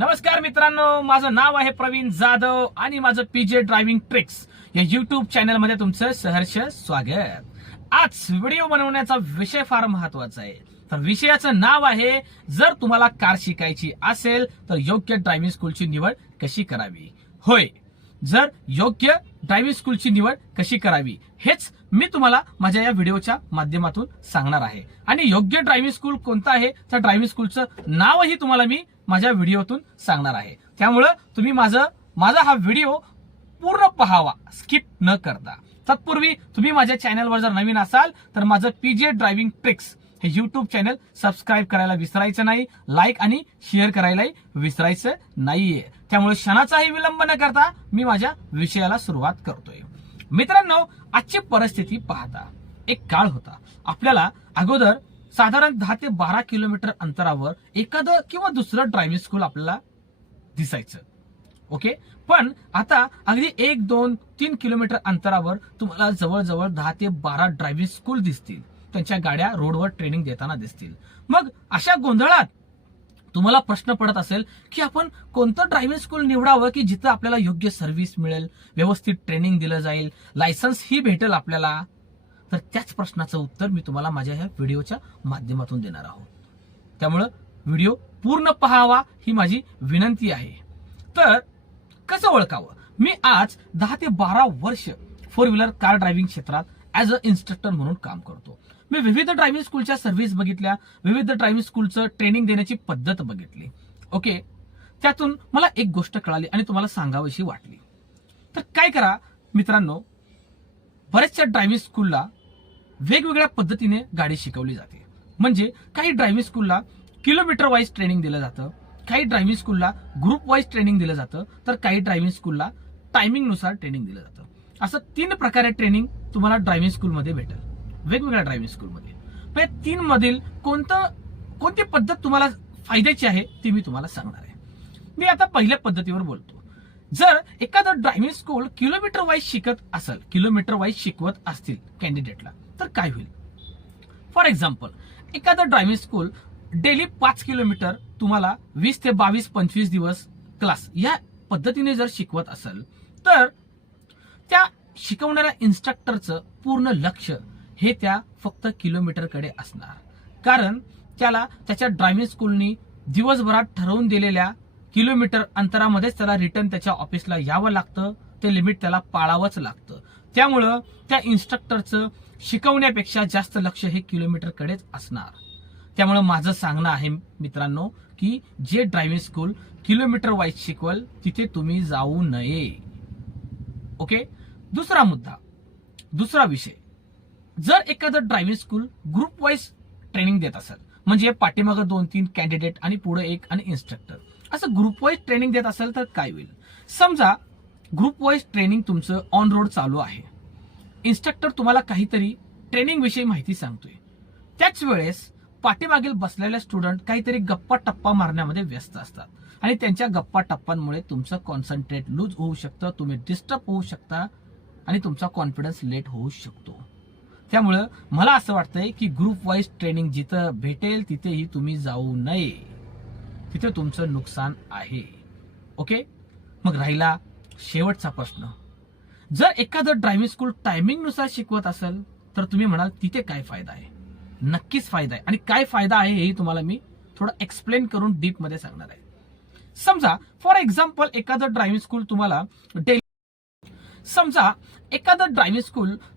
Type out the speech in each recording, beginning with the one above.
नमस्कार मित्रांनो, माझं नाव आहे प्रवीण जाधव आणि माझं पीजे ड्रायव्हिंग ट्रिक्स या युट्यूब चॅनल मध्ये तुमचं सहर्ष स्वागत. आज व्हिडिओ बनवण्याचा विषय फार महत्वाचा आहे. तर विषयाचं नाव आहे, जर तुम्हाला कार शिकायची असेल तर योग्य ड्रायव्हिंग स्कूलची निवड कशी करावी. होय, जर योग्य ड्रायव्हिंग स्कूलची निवड कशी करावी हेच मी तुम्हाला माझ्या या व्हिडिओच्या माध्यमातून सांगणार आहे. आणि योग्य ड्रायव्हिंग स्कूल कोणतं आहे, त्या ड्रायव्हिंग स्कूलचं नावही तुम्हाला मी माझ्या व्हिडिओतून सांगणार आहे. त्यामुळं तुम्ही माझा हा व्हिडिओ पूर्ण पहावा, स्किप न करता. तत्पूर्वी तुम्ही माझ्या चॅनलवर जर नवीन असाल तर माझं पीजे ड्रायव्हिंग ट्रिक्स हे युट्यूब चॅनल सबस्क्राईब करायला विसरायचं नाही, लाईक आणि शेअर करायलाही विसरायचं नाहीये. त्यामुळे क्षणाचाही विलंब न करता मी माझ्या विषयाला सुरुवात करतोय. मित्रांनो, आजची परिस्थिती पाहता एक काळ होता, आपल्याला अगोदर साधारण 10 ते 12 किलोमीटर अंतरावर एखादं किंवा दुसरं ड्रायव्हिंग स्कूल आपल्याला दिसायचं. ओके, पण आता अगदी 1, 2, 3 किलोमीटर अंतरावर तुम्हाला जवळजवळ 10 ते 12 ड्रायव्हिंग स्कूल दिसतील. त्यांच्या गाड्या रोडवर ट्रेनिंग देताना दिसतील. मग अशा गोंधळात तुम्हाला प्रश्न पडत असेल की आपण कोणतं ड्रायव्हिंग स्कूल निवडावं की जिथं आपल्याला योग्य सर्व्हिस मिळेल, व्यवस्थित ट्रेनिंग दिलं जाईल, लायसन्स ही भेटेल आपल्याला. तर त्याच प्रश्नाचं उत्तर मी तुम्हाला माझ्या ह्या व्हिडिओच्या माध्यमातून देणार आहोत. त्यामुळं व्हिडिओ पूर्ण पहावा ही माझी विनंती आहे. तर कसं ओळखावं? मी आज 10 ते 12 वर्ष 4 व्हीलर कार ड्रायव्हिंग क्षेत्रात ऍज अ इन्स्ट्रक्टर म्हणून काम करतो. मी विविध ड्रायव्हिंग स्कूलच्या सर्व्हिस बघितल्या, विविध ड्रायव्हिंग स्कूलचं ट्रेनिंग देण्याची पद्धत बघितली. ओके, त्यातून मला एक गोष्ट कळाली आणि तुम्हाला सांगावीशी वाटली. तर काय करा मित्रांनो, बऱ्याचशा ड्रायव्हिंग स्कूलला वेगवेगळ्या पद्धतीने गाडी शिकवली जाते. म्हणजे काही ड्रायव्हिंग स्कूलला किलोमीटर वाईज ट्रेनिंग दिलं जातं, काही ड्रायव्हिंग स्कूलला ग्रुप वाईज ट्रेनिंग दिलं जातं, तर काही ड्रायव्हिंग स्कूलला टायमिंग नुसार ट्रेनिंग दिलं जातं. असं 3 प्रकारे ट्रेनिंग तुम्हाला ड्रायव्हिंग स्कूलमध्ये भेटेल, वेगवेगळ्या ड्रायव्हिंग स्कूलमध्ये. पण या 3 मधील कोणती पद्धत तुम्हाला फायद्याची आहे ती मी तुम्हाला सांगणार आहे. मी आता पहिल्या पद्धतीवर बोलतो. जर एखादं ड्रायव्हिंग स्कूल किलोमीटर वाईज शिकवत असतील कॅन्डिडेटला, तर काय होईल? फॉर एक्झाम्पल, एखादं ड्रायव्हिंग स्कूल डेली 5 किलोमीटर तुम्हाला 20 ते 22-25 दिवस क्लास या पद्धतीने जर शिकवत असेल, तर त्या शिकवणाऱ्या इन्स्ट्रक्टरचं पूर्ण लक्ष हे त्या फक्त किलोमीटरकडे असणार. कारण त्याला त्याच्या ड्रायव्हिंग स्कूलनी दिवसभरात ठरवून दिलेल्या किलोमीटर अंतरामध्येच त्याला रिटर्न त्याच्या ऑफिसला यावं लागतं. ते लिमिट त्याला पाळावंच लागतं. त्यामुळं त्या इन्स्ट्रक्टरचं शिकवण्यापेक्षा जास्त लक्ष हे किलोमीटरकडेच असणार. त्यामुळे माझं सांगणं आहे मित्रांनो की जे ड्रायव्हिंग स्कूल किलोमीटर वाईज शिकवल तिथे तुम्ही जाऊ नये. ओके, दुसरा विषय, जर एखादं driving school group wise training देत असेल, म्हणजे पाठीमागं 2-3 कॅन्डिडेट आणि पुढे एक आणि इन्स्ट्रक्टर, असं ग्रुप वाईज ट्रेनिंग देत असेल तर काय होईल? समजा ग्रुप वाईज ट्रेनिंग तुमचं ऑन रोड चालू आहे, इन्स्ट्रक्टर तुम्हाला काहीतरी ट्रेनिंग विषयी माहिती सांगतोय, त्याच वेळेस पाठीमागील बसलेल्या स्टुडंट काहीतरी गप्पा टप्पा मारण्यामध्ये व्यस्त असतात आणि त्यांच्या गप्पा टप्पांमुळे तुमचं कॉन्सन्ट्रेट लूज होऊ शकतं, तुम्ही डिस्टर्ब होऊ शकता आणि तुमचा कॉन्फिडन्स लेट होऊ शकतो. त्यामुळं मला असं वाटतंय की ग्रुप वाईज ट्रेनिंग जिथं भेटेल तिथेही तुम्ही जाऊ नये, तिथे तुमचं नुकसान आहे. ओके, मग राहिला शेवटचा प्रश्न. जर एखादं ड्रायव्हिंग स्कूल टायमिंग नुसार शिकवत असेल तर तुम्ही म्हणाल तिथे काय फायदा आहे? नक्कीच फायदा आहे. आणि काय फायदा आहे हेही तुम्हाला मी थोडं एक्सप्लेन करून डीप मध्ये सांगणार आहे. समजा फॉर एक्झाम्पल एखादं ड्रायव्हिंग स्कूल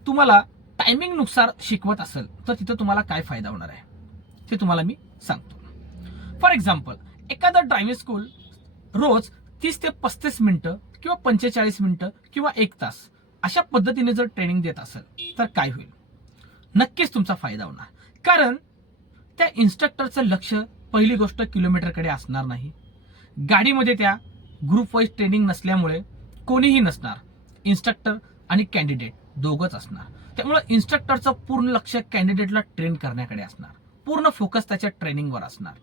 तुम्हाला टायमिंग नुसार शिकवत असेल तर तिथं तुम्हाला काय फायदा होणार आहे ते तुम्हाला मी सांगतो. फॉर एक्झाम्पल, एखादं ड्रायव्हिंग स्कूल रोज 30 ते 35 मिनिटं किंवा 45 मिनिटं किंवा 1 तास अशा पद्धतीने जर ट्रेनिंग देत असेल तर काय होईल? नक्कीच तुमचा फायदा होणार. कारण त्या इन्स्ट्रक्टरचं लक्ष पहिली गोष्ट किलोमीटरकडे असणार नाही. गाडीमध्ये त्या ग्रुप वाईज ट्रेनिंग नसल्यामुळे कोणीही नसणार, इन्स्ट्रक्टर आणि कॅन्डिडेट दोघंच असणार. त्यामुळे इन्स्ट्रक्टरचं पूर्ण लक्ष कॅन्डिडेटला ट्रेन करण्याकडे असणार, पूर्ण फोकस त्याच्या ट्रेनिंगवर असणार.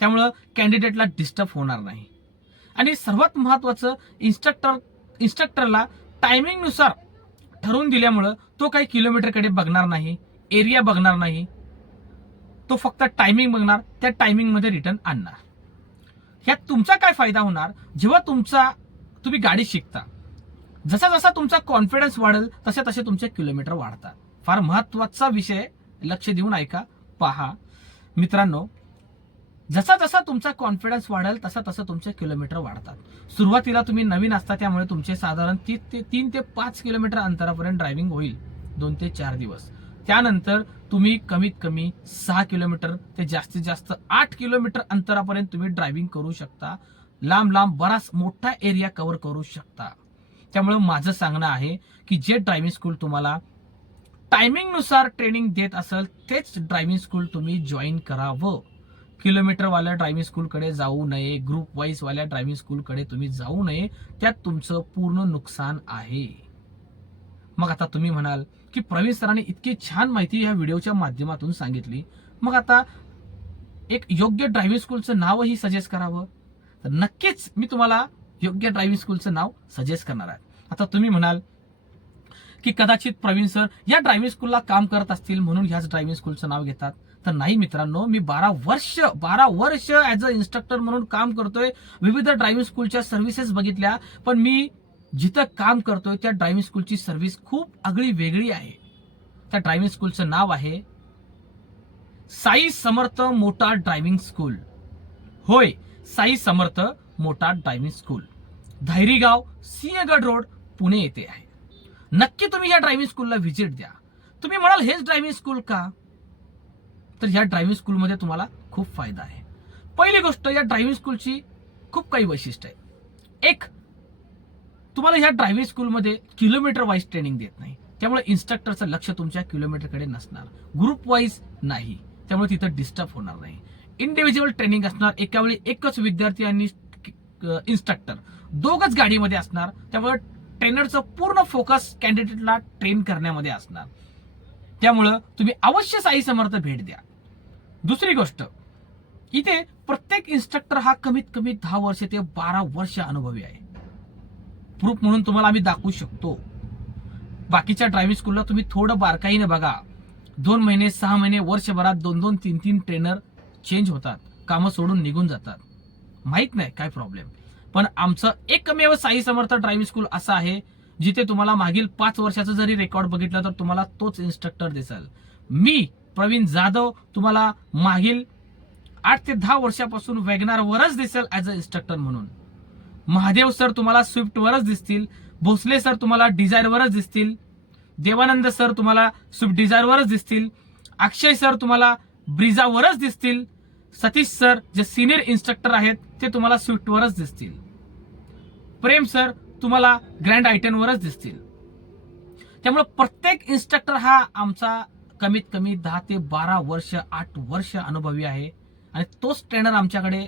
त्यामुळं कॅन्डिडेटला डिस्टर्ब होणार नाही. आणि सर्वात महत्वाचं, इन्स्ट्रक्टरला टायमिंग नुसार ठरवून दिल्यामुळं तो काही किलोमीटरकडे बघणार नाही, एरिया बघणार नाही, तो फक्त टायमिंग बघणार, त्या टायमिंग मध्ये रिटर्न आणणार. ह्यात तुमचा काय फायदा होणार, जेव्हा तुम्ही गाडी शिकता, जसा जसा तुमचा कॉन्फिडन्स वाढेल तसे तसे तुमचे किलोमीटर वाढतात. फार महत्वाचा विषय, लक्ष देऊन ऐका. पहा मित्रांनो, जसा जसा तुमचा कॉन्फिडन्स वाढेल तसा तसं तुमचे किलोमीटर वाढतात. सुरुवातीला तुम्ही नवीन असता, त्यामुळे तुमचे साधारण 3 ते 5 किलोमीटर अंतरापर्यंत ड्रायव्हिंग होईल 2 ते 4 दिवस. त्यानंतर तुम्ही कमीत कमी 6 किलोमीटर ते जास्तीत जास्त 8 किलोमीटर अंतरापर्यंत तुम्ही ड्रायव्हिंग करू शकता. लांब लांब बराच मोठा एरिया कव्हर करू शकता. त्यामुळे माझं सांगणं आहे की जे ड्रायव्हिंग स्कूल तुम्हाला टायमिंग नुसार ट्रेनिंग देत असेल तेच ड्रायव्हिंग स्कूल तुम्ही जॉईन करावं. किलोमीटर वाल्या ड्रायव्हिंग स्कूलकडे जाऊ नये, ग्रुप वाईज वाल्या ड्रायव्हिंग स्कूलकडे तुम्ही जाऊ नये. त्यात तुमचं पूर्ण नुकसान आहे. मग आता तुम्ही म्हणाल की प्रवीण सरांनी इतकी छान माहिती या व्हिडिओच्या माध्यमातून सांगितली, मग आता एक योग्य ड्रायव्हिंग स्कूलचं नावही सजेस्ट करावं. तर नक्कीच मी तुम्हाला योग्य ड्रायव्हिंग स्कूलचं नाव सजेस्ट करणार आहे. आता तुम्ही म्हणाल की कदाचित प्रवीण सर या ड्रायव्हिंग स्कूलला काम करत असतील म्हणून ह्याच ड्रायव्हिंग स्कूलचं नाव घेतात. तर नाही मित्रांनो, मी 12 वर्ष ऍज अ इन्स्ट्रक्टर म्हणून काम करतोय. विविध ड्रायव्हिंग स्कूलच्या सर्व्हिसेस बघितल्या, पण मी जिथं काम करतोय त्या ड्रायव्हिंग स्कूलची सर्व्हिस खूप आगळी वेगळी आहे. त्या ड्रायव्हिंग स्कूलचं नाव आहे Sai Samarth motor driving school. होय, Sai Samarth motor driving school, Dhayarigaon, Sinhagad road, Pune येथे आहे. नक्की तुम्ही या ड्रायव्हिंग स्कूलला व्हिजिट द्या. तुम्ही म्हणाल हेच ड्रायव्हिंग स्कूल का? तर ह्या ड्रायव्हिंग स्कूलमध्ये तुम्हाला खूप फायदा आहे. पहिली गोष्ट, या ड्रायव्हिंग स्कूलची खूप काही वैशिष्ट्य आहे. एक, तुम्हाला ह्या ड्रायव्हिंग स्कूलमध्ये किलोमीटर वाईज ट्रेनिंग देत नाही, त्यामुळे इन्स्ट्रक्टरचं लक्ष तुमच्या किलोमीटरकडे नसणार. ग्रुप वाईज नाही, त्यामुळे तिथं डिस्टर्ब होणार नाही. इंडिव्हिज्युअल ट्रेनिंग असणार. एका वेळी एकच विद्यार्थी आणि इन्स्ट्रक्टर दोघच गाडीमध्ये असणार, त्यामुळे ट्रेनरचं पूर्ण फोकस कॅन्डिडेटला ट्रेन करण्यामध्ये असणार. त्यामुळं तुम्ही अवश्य साई समर्थ भेट द्या. दुसरी गोष्ट, इथे प्रत्येक इन्स्ट्रक्टर हा कमीत कमी 10 वर्ष ते 12 वर्ष अनुभवी आहे. प्रूफ म्हणून तुम्हाला आम्ही दाखवू शकतो. बाकीच्या ड्रायव्हिंग स्कूलला तुम्ही थोडं बारकाईने बघा, 2 महिने, 6 महिने, वर्षभरात 2-2, 3-3 ट्रेनर चेंज होतात, कामं सोडून निघून जातात. माहित नाही काय प्रॉब्लेम. पण आमचं एकमेव साई समर्थ ड्रायव्हिंग स्कूल असं आहे जिथे तुम्हाला मागील 5 वर्षाचं जरी रेकॉर्ड बघितलं तर तुम्हाला तोच इन्स्ट्रक्टर दिसेल. मी प्रवीण जाधव तुम्हाला मागील 8 ते 10 वर्षापासून वॅगनार वरच दिसेल ऍज अ इन्स्ट्रक्टर म्हणून. महादेव सर तुम्हाला स्विफ्ट वरच दिसतील, भोसले सर तुम्हाला डिझायर वरच दिसतील, देवानंद सर तुम्हाला स्विफ्ट डिझायर वरच दिसतील, अक्षय सर तुम्हाला ब्रिझा वरच दिसतील, सतीश सर जे सिनियर इन्स्ट्रक्टर आहेत ते तुम्हाला स्विफ्ट वरच दिसतील, प्रेम सर तुम्हाला ग्रँड आयटेन वरच दिसतील. त्यामुळे प्रत्येक इन्स्ट्रक्टर हा आमचा कमीत कमी 10 ते 12 वर्ष, 8 वर्ष अनुभवी आहे आणि तोच ट्रेनर आमच्याकडे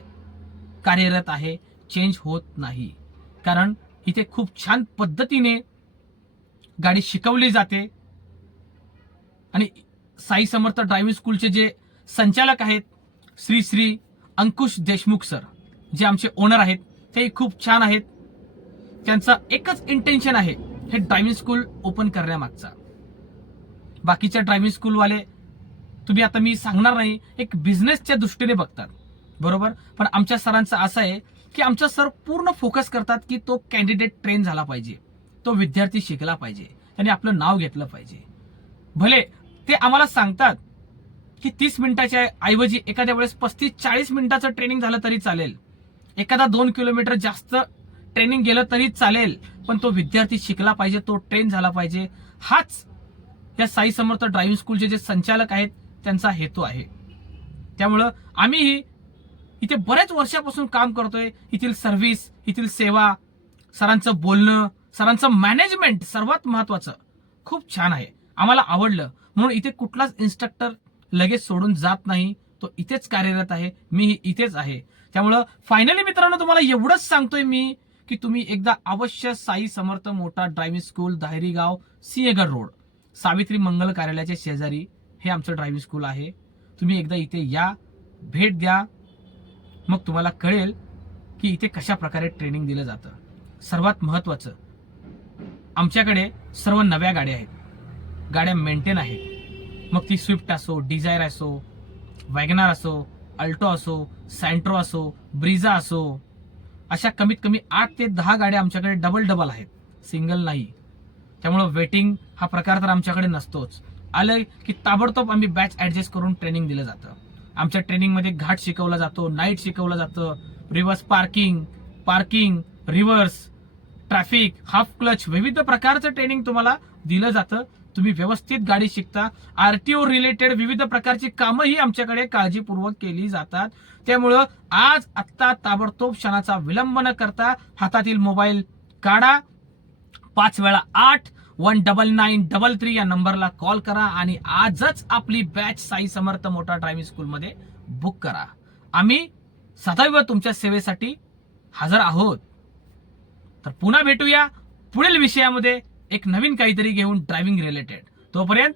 कार्यरत आहे, चेंज होत नाही. कारण इथे खूप छान पद्धतीने गाडी शिकवली जाते. आणि साई समर्थ ड्रायव्हिंग स्कूलचे जे संचालक आहेत श्री अंकुश देशमुख सर, जे आमचे ओनर आहेत, ते खूप छान आहेत. त्यांचं एकच इंटेन्शन आहे हे ड्रायव्हिंग स्कूल ओपन करण्यामागचा. बाकीच्या ड्रायव्हिंग स्कूलवाले तुम्ही आता मी सांगणार नाही, एक बिझनेसच्या दृष्टीने बघतात, बरोबर. पण आमच्या सरांचं असं आहे की आमच्या सर पूर्ण फोकस करतात की तो कॅन्डिडेट ट्रेन झाला पाहिजे, तो विद्यार्थी शिकला पाहिजे, त्याने आपलं नाव घेतलं पाहिजे. भले ते आम्हाला सांगतात की 30 मिनिटाच्या ऐवजी एखाद्या वेळेस 35-40 मिनिटाचं ट्रेनिंग झालं तरी चालेल, एखादा 2 किलोमीटर जास्त ट्रेनिंग गेलं तरी चालेल, पण तो विद्यार्थी शिकला पाहिजे, तो ट्रेन झाला पाहिजे. हाच या साई समर्थ ड्रायव्हिंग स्कूलचे जे संचालक आहेत त्यांचा हेतू आहे. त्यामुळं आम्हीही इथे बऱ्याच वर्षापासून काम करतोय. येथील सर्व्हिस, येथील सेवा, सरांचं बोलणं, सरांचं मॅनेजमेंट सर्वात महत्वाचं खूप छान आहे, आम्हाला आवडलं. म्हणून इथे कुठलाच इन्स्ट्रक्टर लगेच सोडून जात नाही, तो इथेच कार्यरत आहे, मी इथेच आहे. त्यामुळं फायनली मित्रांनो तुम्हाला एवढंच सांगतोय मी की तुम्ही एकदा अवश्य Sai Samarth motor driving school, Dhayarigaon, Sinhagad road, Savitri Mangal कार्यालयाच्या शेजारी हे आमचं ड्रायव्हिंग स्कूल आहे. तुम्ही एकदा इथे या, भेट द्या, मग तुम्हाला कळेल की इथे कशा प्रकारे ट्रेनिंग दिलं जातं. सर्वात महत्वाचं, आमच्याकडे सर्व नव्या गाड्या आहेत, गाड्या मेंटेन आहेत. मग ती स्विफ्ट असो, डिझायर असो, वॅगनार असो, अल्टो असो, सँट्रो असो, ब्रिझा असो, अशा कमीत कमी 8 ते 10 गाड्या आमच्याकडे डबल आहेत, सिंगल नाही. त्यामुळे वेटिंग हा प्रकार तर आमच्याकडे नसतोच. आलं की ताबडतोब आम्ही बॅच ऍडजस्ट करून ट्रेनिंग दिलं जातं. आमच्या ट्रेनिंगमध्ये घाट शिकवला जातो, नाईट शिकवलं जातं, reverse parking, reverse, traffic, half clutch, विविध प्रकारचं ट्रेनिंग तुम्हाला दिलं जातं. तुम्ही व्यवस्थित गाडी शिकता. आरटीओ रिलेटेड विविध प्रकारची कामंही आमच्याकडे काळजीपूर्वक केली जातात. त्यामुळं आज आत्ता ताबडतोब क्षणाचा विलंब न करता हातातील मोबाईल काढा, 5 वेळा 81993 या नंबरला कॉल करा आणि आजच आपली batch Sai Samarth motor driving स्कूलमध्ये बुक करा. आम्ही सदैव तुमच्या सेवेसाठी हजर आहोत. तर पुन्हा भेटूया पुढील विषयामध्ये एक नवीन काहीतरी घेऊन ड्रायव्हिंग रिलेटेड. तोपर्यंत